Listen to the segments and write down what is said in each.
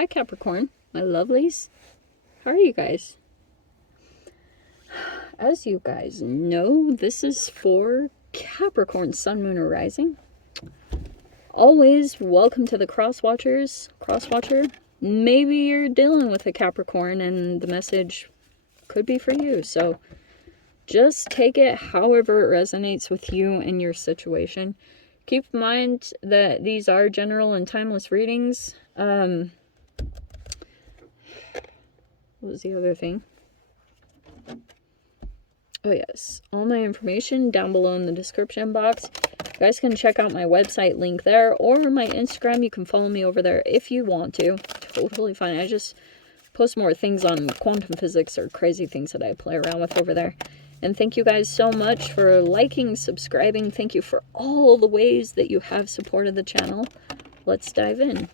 Hi Capricorn, my lovelies. How are you guys? As you guys know, this is for Capricorn, Sun, Moon, or Rising. Always welcome to the Crosswatcher. Maybe you're dealing with a Capricorn and the message could be for you. So just take it however it resonates with you and your situation. Keep in mind that these are general and timeless readings. What was the other thing? Oh yes, all my information down below in the description box. You guys can check out my website link there, or my Instagram. You can follow me over there if you want to. Totally fine. I just post more things on quantum physics or crazy things that I play around with over there. And thank you guys so much for liking, subscribing. Thank you for all the ways that you have supported the channel. Let's dive in.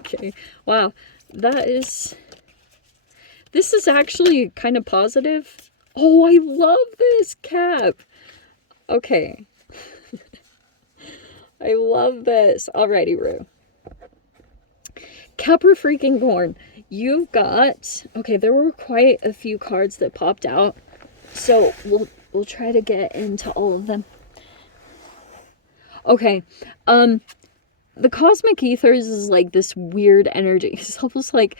Okay. Wow. This is actually kind of positive. Oh, I love this cap. Okay. I love this. Alrighty, Rue. Capricorn, you've got... Okay, there were quite a few cards that popped out. So, we'll try to get into all of them. Okay. The cosmic ethers is like this weird energy. It's almost like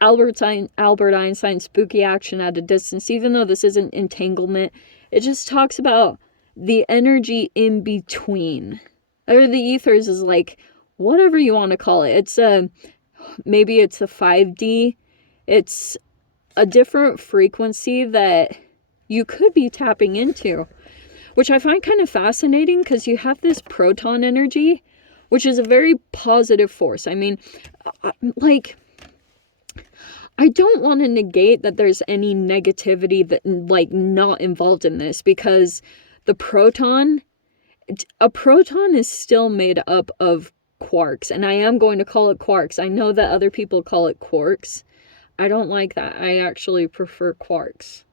Albert Einstein's spooky action at a distance. Even though this isn't entanglement, it just talks about the energy in between. Or the ethers is like, whatever you want to call it. It's maybe it's a 5D. It's a different frequency that you could be tapping into, which I find kind of fascinating because you have this proton energy, which is a very positive force. I mean, like, I don't want to negate that there's any negativity that, like, not involved in this, because a proton is still made up of quarks, and I am going to call it quarks. I know that other people call it quarks. I don't like that. I actually prefer quarks.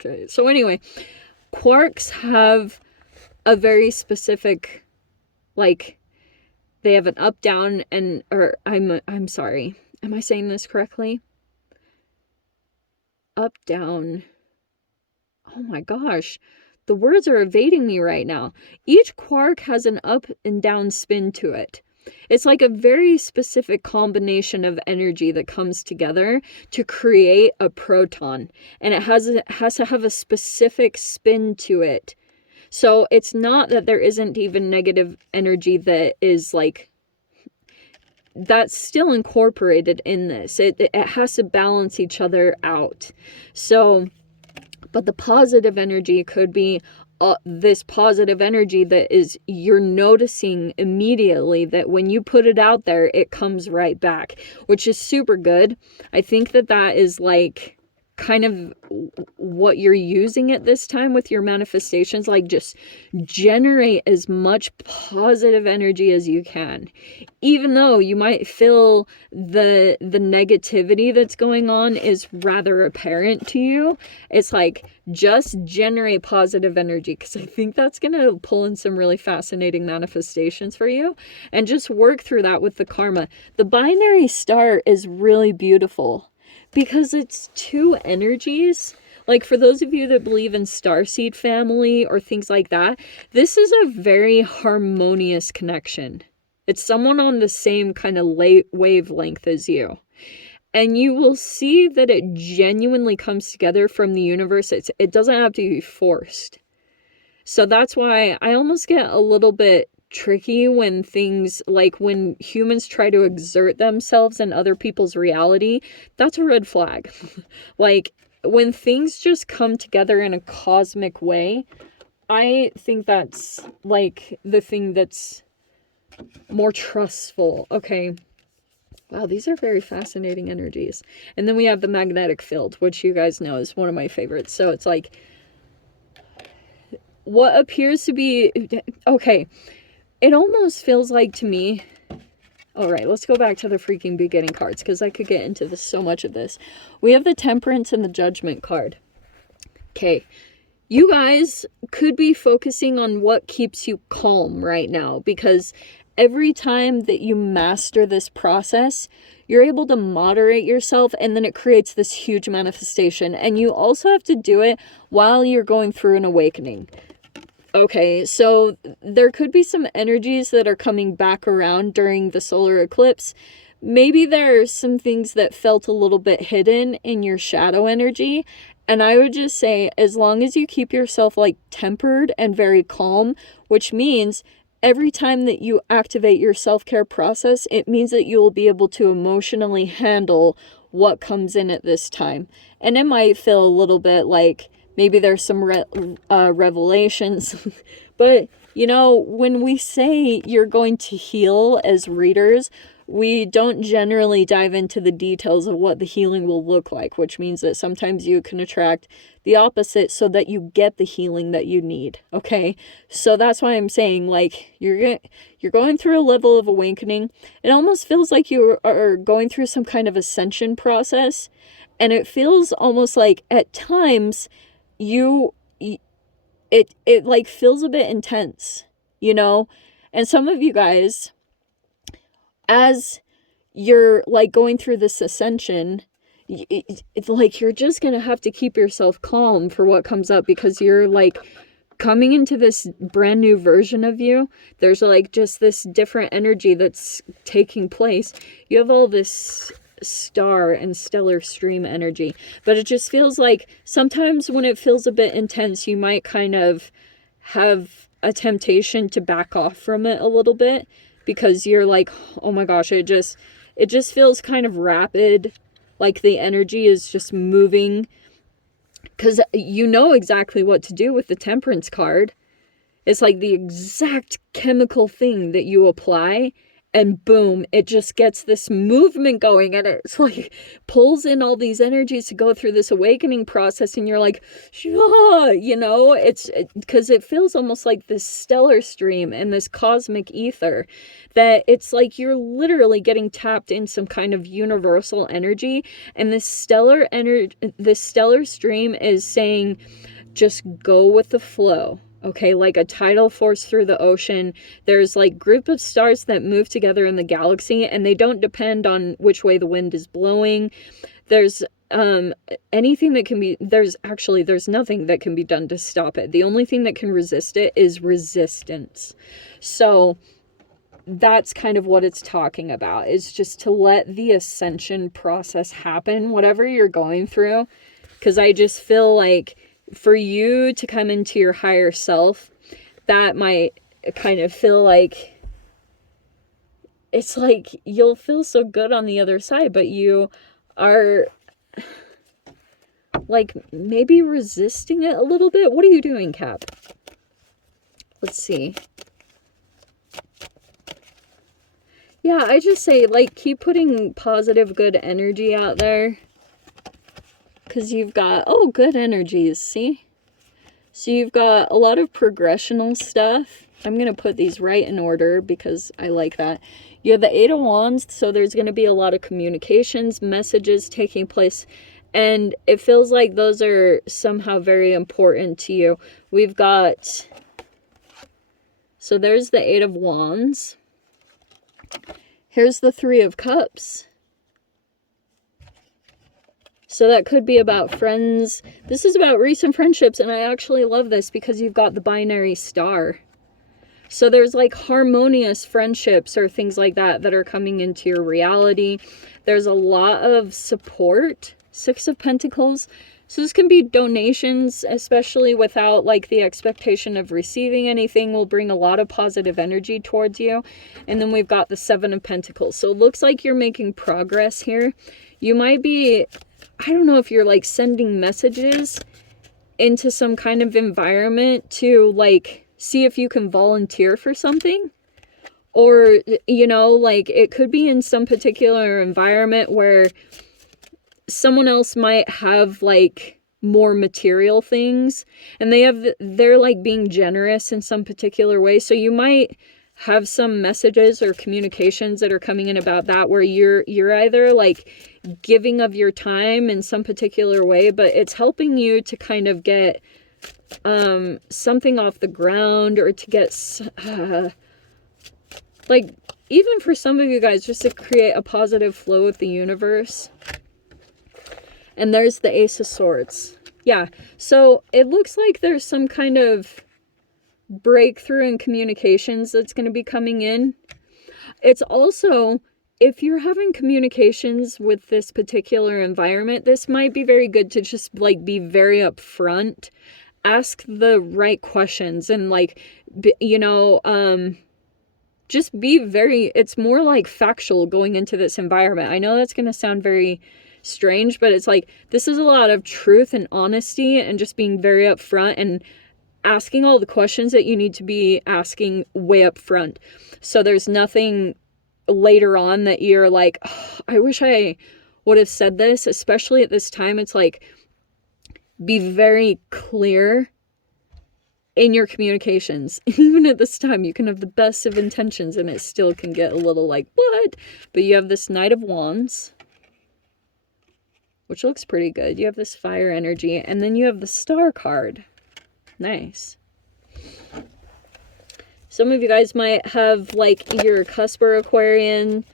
Okay, so anyway, quarks have a very specific, like, they have an up, down, and, or, I'm sorry. Am I saying this correctly? Up, down. Oh my gosh. The words are evading me right now. Each quark has an up and down spin to it. It's like a very specific combination of energy that comes together to create a proton. And it has to have a specific spin to it. So it's not that there isn't even negative energy that is like, that's still incorporated in this. It has to balance each other out. So, but the positive energy could be this positive energy that is, you're noticing immediately that when you put it out there, it comes right back, which is super good. I think that is like kind of what you're using at this time with your manifestations. Like, just generate as much positive energy as you can, even though you might feel the negativity that's going on is rather apparent to you. It's like, just generate positive energy, because I think that's going to pull in some really fascinating manifestations for you, and just work through that with the karma. The binary star is really beautiful because it's two energies. Like, for those of you that believe in starseed family or things like that, this is a very harmonious connection. It's someone on the same kind of wavelength as you. And you will see that it genuinely comes together from the universe. It doesn't have to be forced. So that's why I almost get a little bit tricky when things, like when humans try to exert themselves in other people's reality. That's a red flag. Like, when things just come together in a cosmic way, I think that's like the thing that's more trustful. Okay. Wow, these are very fascinating energies. And then we have the magnetic field, which you guys know is one of my favorites. So it's like, what appears to be, okay, it almost feels like to me, all right, let's go back to the freaking beginning cards, because I could get into this, so much of this. We have the Temperance and the Judgment card. Okay, you guys could be focusing on what keeps you calm right now, because every time that you master this process, you're able to moderate yourself, and then it creates this huge manifestation. And you also have to do it while you're going through an awakening. Okay, so there could be some energies that are coming back around during the solar eclipse. Maybe there are some things that felt a little bit hidden in your shadow energy. And I would just say, as long as you keep yourself like tempered and very calm, which means every time that you activate your self-care process, it means that you will be able to emotionally handle what comes in at this time. And it might feel a little bit like maybe there's some revelations. But, you know, when we say you're going to heal as readers, we don't generally dive into the details of what the healing will look like, which means that sometimes you can attract the opposite so that you get the healing that you need. Okay, so that's why I'm saying, like, you're going through a level of awakening. It almost feels like you are going through some kind of ascension process, and it feels almost like at times it like feels a bit intense, you know. And some of you guys, as you're like going through this ascension, it's like you're just gonna have to keep yourself calm for what comes up, because you're like coming into this brand new version of you. There's like just this different energy that's taking place. You have all this star and stellar stream energy, but it just feels like sometimes when it feels a bit intense, you might kind of have a temptation to back off from it a little bit, because you're like, oh my gosh, it just feels kind of rapid, like the energy is just moving, because you know exactly what to do with the Temperance card. It's like the exact chemical thing that you apply, and boom, it just gets this movement going, and it's like pulls in all these energies to go through this awakening process, and you're like, you know, it's because it feels almost like this stellar stream and this cosmic ether, that it's like you're literally getting tapped in some kind of universal energy. And this stellar stream is saying, just go with the flow. Okay, like a tidal force through the ocean. There's like group of stars that move together in the galaxy, and they don't depend on which way the wind is blowing. There's anything that can be, there's nothing that can be done to stop it. The only thing that can resist it is resistance. So that's kind of what it's talking about, is just to let the ascension process happen, whatever you're going through. Because I just feel like for you to come into your higher self, that might kind of feel like, it's like you'll feel so good on the other side, but you are like maybe resisting it a little bit. What are you doing, Cap? Let's see. Yeah, I just say, like, keep putting positive, good energy out there. Because you've got, oh, good energies, see? So you've got a lot of progressional stuff. I'm going to put these right in order because I like that. You have the Eight of Wands, so there's going to be a lot of communications, messages taking place. And it feels like those are somehow very important to you. We've got, so there's the Eight of Wands. Here's the Three of Cups. So that could be about friends. This is about recent friendships, and I actually love this because you've got the binary star. So there's like harmonious friendships or things like that that are coming into your reality. There's a lot of support. Six of Pentacles. So this can be donations, especially without like the expectation of receiving anything, will bring a lot of positive energy towards you. And then we've got the Seven of Pentacles. So it looks like you're making progress here. You might be, I don't know if you're like sending messages into some kind of environment to like see if you can volunteer for something. Or, you know, like it could be in some particular environment where someone else might have like more material things, and they're like being generous in some particular way. So you might have some messages or communications that are coming in about that, where you're either like giving of your time in some particular way, but it's helping you to kind of get something off the ground, or to get like, even for some of you guys, just to create a positive flow with the universe. And there's the Ace of Swords. Yeah, so it looks like there's some kind of breakthrough in communications that's going to be coming in. It's also, if you're having communications with this particular environment, this might be very good to just like be very upfront, ask the right questions, and like, you know, just be very, it's more like factual going into this environment. I know that's going to sound very strange, but it's like, this is a lot of truth and honesty and just being very upfront and asking all the questions that you need to be asking way up front. So there's nothing later on that you're like, oh, I wish I would have said this, especially at this time. It's like, be very clear in your communications. Even at this time, you can have the best of intentions and it still can get a little like, what? But you have this Knight of Wands, which looks pretty good. You have this fire energy, and then you have the Star card. Nice. Some of you guys might have like your cusper Aquarian,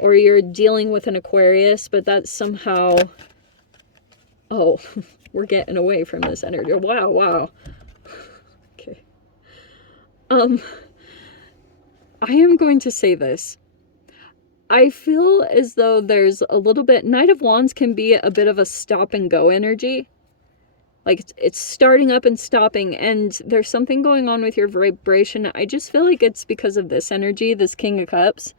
or you're dealing with an Aquarius, but that's somehow, oh, we're getting away from this energy. Wow, wow. Okay. I am going to say this. I feel as though there's a little bit, Knight of Wands can be a bit of a stop and go energy. Like, it's starting up and stopping, and there's something going on with your vibration. I just feel like it's because of this energy, this King of Cups.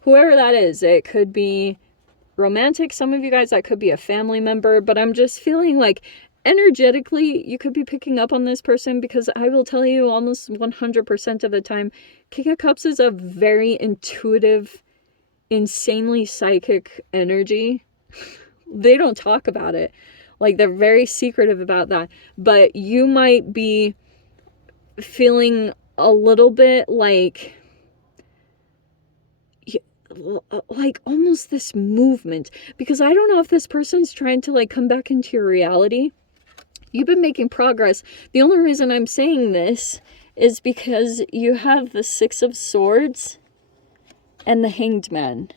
Whoever that is, it could be romantic. Some of you guys, that could be a family member, but I'm just feeling like energetically, you could be picking up on this person, because I will tell you almost 100% of the time, King of Cups is a very intuitive, insanely psychic energy. They don't talk about it. Like, they're very secretive about that. But you might be feeling a little bit like almost this movement. Because I don't know if this person's trying to like come back into your reality. You've been making progress. The only reason I'm saying this is because you have the Six of Swords and the Hanged Man.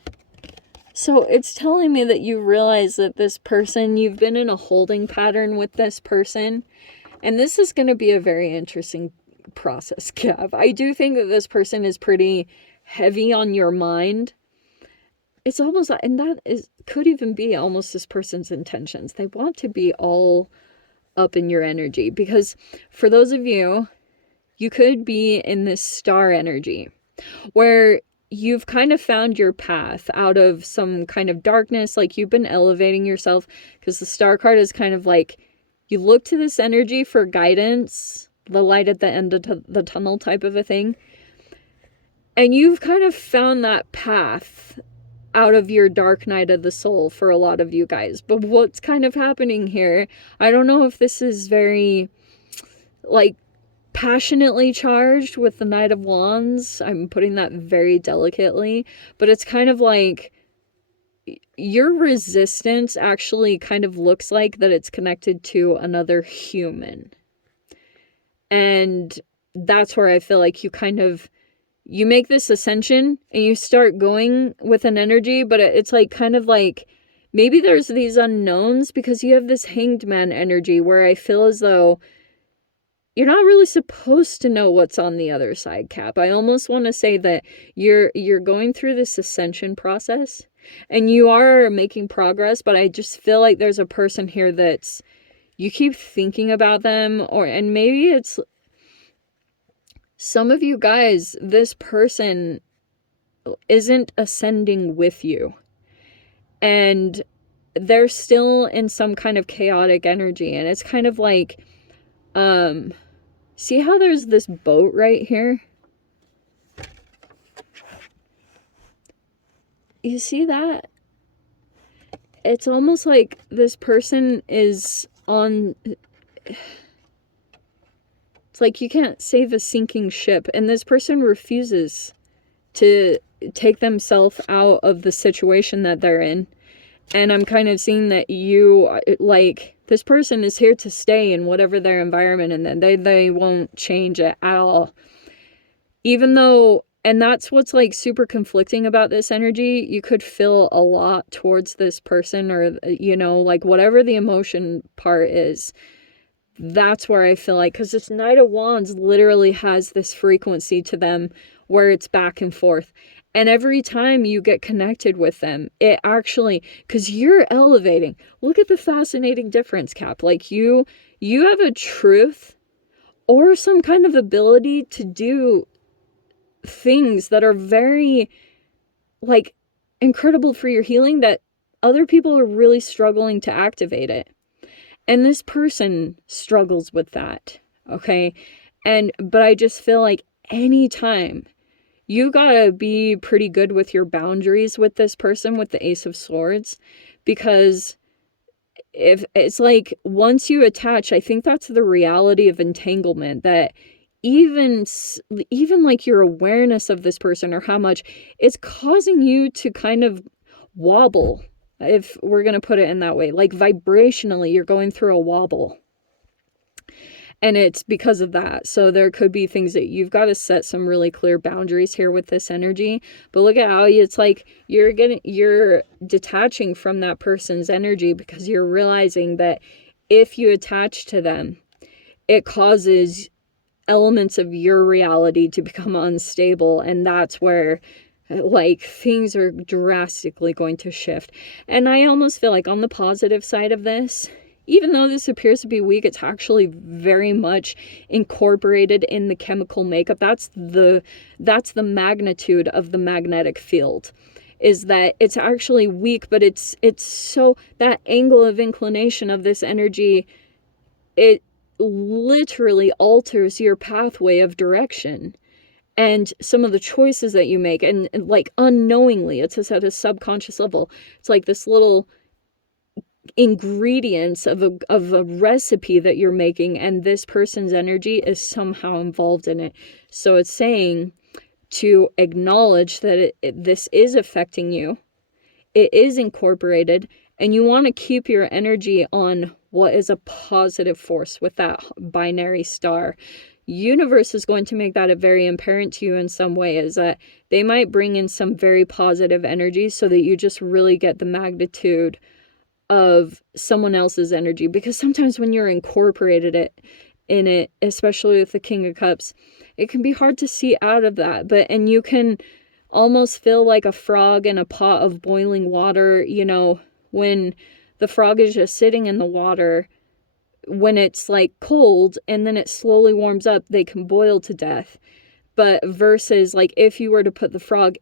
So it's telling me that you realize that this person, you've been in a holding pattern with this person. And this is going to be a very interesting process, Cav. I do think that this person is pretty heavy on your mind. It's almost, and that is, could even be almost this person's intentions. They want to be all up in your energy. Because for those of you, you could be in this star energy where you've kind of found your path out of some kind of darkness, like you've been elevating yourself, because the Star card is kind of like, you look to this energy for guidance, the light at the end of the tunnel type of a thing, and you've kind of found that path out of your dark night of the soul for a lot of you guys. But what's kind of happening here, I don't know if this is very, like, passionately charged with the Knight of Wands. I'm putting that very delicately, but it's kind of like your resistance actually kind of looks like that it's connected to another human. And that's where I feel like you make this ascension and you start going with an energy, but it's like kind of like maybe there's these unknowns, because you have this Hanged Man energy where I feel as though you're not really supposed to know what's on the other side, Cap. I almost want to say that you're going through this ascension process and you are making progress, but I just feel like there's a person here that's, you keep thinking about them, and maybe it's some of you guys, this person isn't ascending with you and they're still in some kind of chaotic energy. And it's kind of like, see how there's this boat right here? You see that? It's almost like this person is on, it's like you can't save a sinking ship, and this person refuses to take themselves out of the situation that they're in. And I'm kind of seeing that you, like, this person is here to stay in whatever their environment, and then they won't change it at all. Even though And that's what's like super conflicting about this energy. You could feel a lot towards this person, or, you know, like whatever the emotion part is. That's where I feel like, because this Knight of Wands literally has this frequency to them where it's back and forth. And every time you get connected with them, it actually, because you're elevating. Look at the fascinating difference, Cap. Like you have a truth or some kind of ability to do things that are very, like, incredible for your healing, that other people are really struggling to activate it. And this person struggles with that, okay? But I just feel like anytime, you gotta be pretty good with your boundaries with this person, with the Ace of Swords, because if it's like, once you attach, I think that's the reality of entanglement, that even like your awareness of this person, or how much it's causing you to kind of wobble, if we're going to put it in that way, like vibrationally, you're going through a wobble. And it's because of that. So there could be things that you've got to set some really clear boundaries here with this energy. But look at how it's like you're detaching from that person's energy, because you're realizing that if you attach to them, it causes elements of your reality to become unstable. And that's where, like, things are drastically going to shift. And I almost feel like on the positive side of this, even though this appears to be weak, it's actually very much incorporated in the chemical makeup. That's the magnitude of the magnetic field, is that it's actually weak, but it's so, that angle of inclination of this energy, it literally alters your pathway of direction and some of the choices that you make. And like unknowingly, it's just at a subconscious level, it's like this little ingredients of a recipe that you're making, and this person's energy is somehow involved in it. So it's saying to acknowledge that this is affecting you, it is incorporated, and you want to keep your energy on what is a positive force with that binary star. Universe is going to make that a very apparent to you in some way, is that they might bring in some very positive energy so that you just really get the magnitude of someone else's energy. Because sometimes when you're incorporated in it, especially with the King of Cups, it can be hard to see out of that. And you can almost feel like a frog in a pot of boiling water, you know, when the frog is just sitting in the water, when it's like cold and then it slowly warms up, they can boil to death. But versus like if you were to put the frog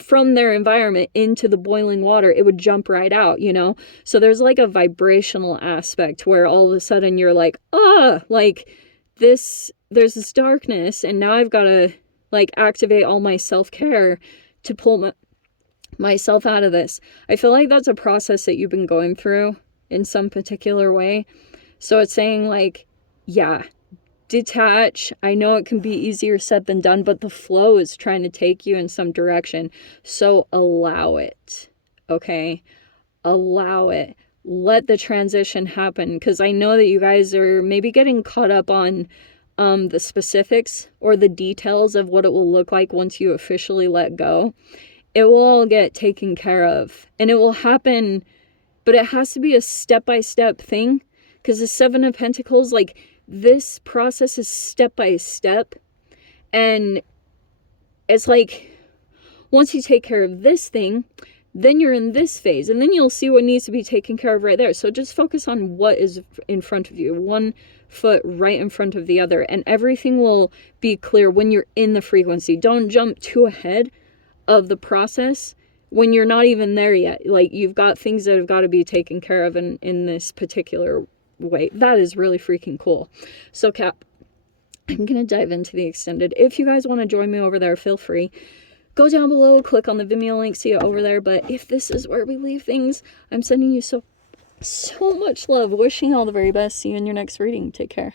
from their environment into the boiling water, it would jump right out, you know? So there's like a vibrational aspect where all of a sudden you're like, like this, there's this darkness, and now I've got to like activate all my self-care to pull myself out of this. I feel like that's a process that you've been going through in some particular way. So it's saying like, yeah, detach. I know it can be easier said than done, but the flow is trying to take you in some direction. So allow it. Okay? Allow it. Let the transition happen, because I know that you guys are maybe getting caught up on the specifics or the details of what it will look like once you officially let go. It will all get taken care of, and it will happen, but it has to be a step-by-step thing, because the Seven of Pentacles, like, this process is step-by-step, and it's like, once you take care of this thing, then you're in this phase, and then you'll see what needs to be taken care of right there. So just focus on what is in front of you, one foot right in front of the other, and everything will be clear when you're in the frequency. Don't jump too ahead of the process when you're not even there yet. Like, you've got things that have got to be taken care of in this particular way. That is really freaking cool. So Cap, I'm gonna dive into the extended. If you guys want to join me over there, feel free. Go down below, click on the Vimeo link, see it over there. But if this is where we leave things, I'm sending you so much love, wishing all the very best. See you in your next reading. Take care.